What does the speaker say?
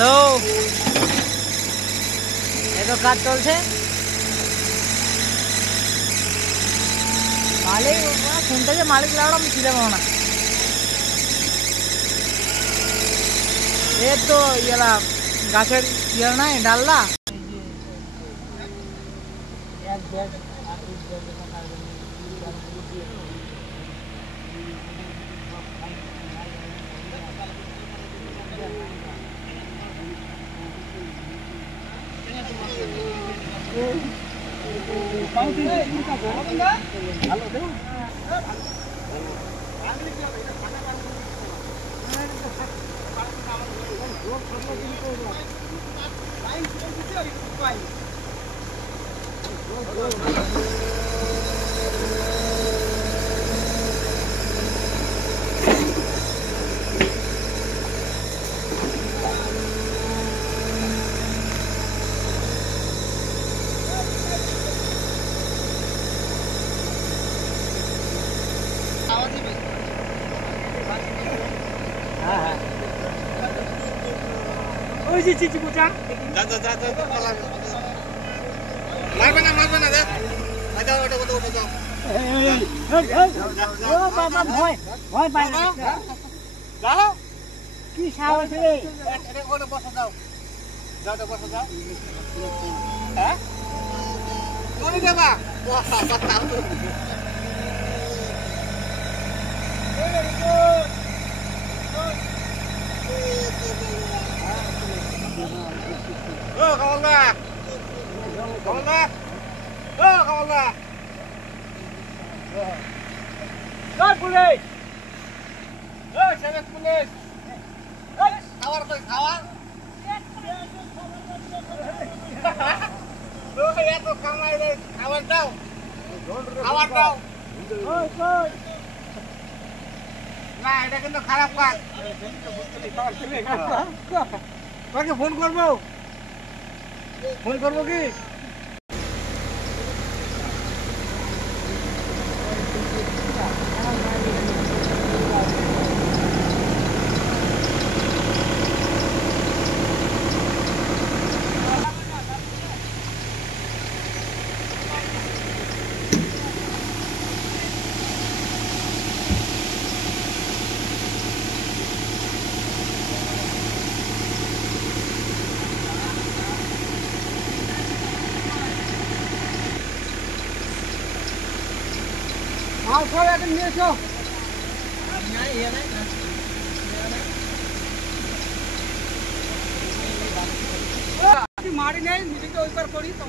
Hello, এই তো কাজ চলছে। মালিক ফোনটা যে মালিক লাগানো আমি ছিলাম না। এই তো ইয়েলা গাছের ইয়ে নাই ডাললা ওই যে চিচি বুচা যা যা যা যা মারবে না যা আচ্ছা ওটা যাও ও বাবা ভয় ভয় পায় না যাও কি সাহস রে এটা কোনে বসা যাও যাও তো বসা যাও হ্যাঁ কোনে দেবা বাবা বাতাও Oh, kawanlah. Kawanlah. Oh, kawanlah. Oh, polis. Oh, siapa polis? Oh, kawar tuh, kawar. Oh, ya tuh kamar ini, kawar tau. Kawar tau. Oh. Nah, এটা কিন্তু খারাপ কাজ। কাকে ফোন করবো? ফোন করবো কি? हाँ सो यार तुम ये सो नहीं ये नहीं मारी नहीं मुझे तो ऊपर पड़ी तो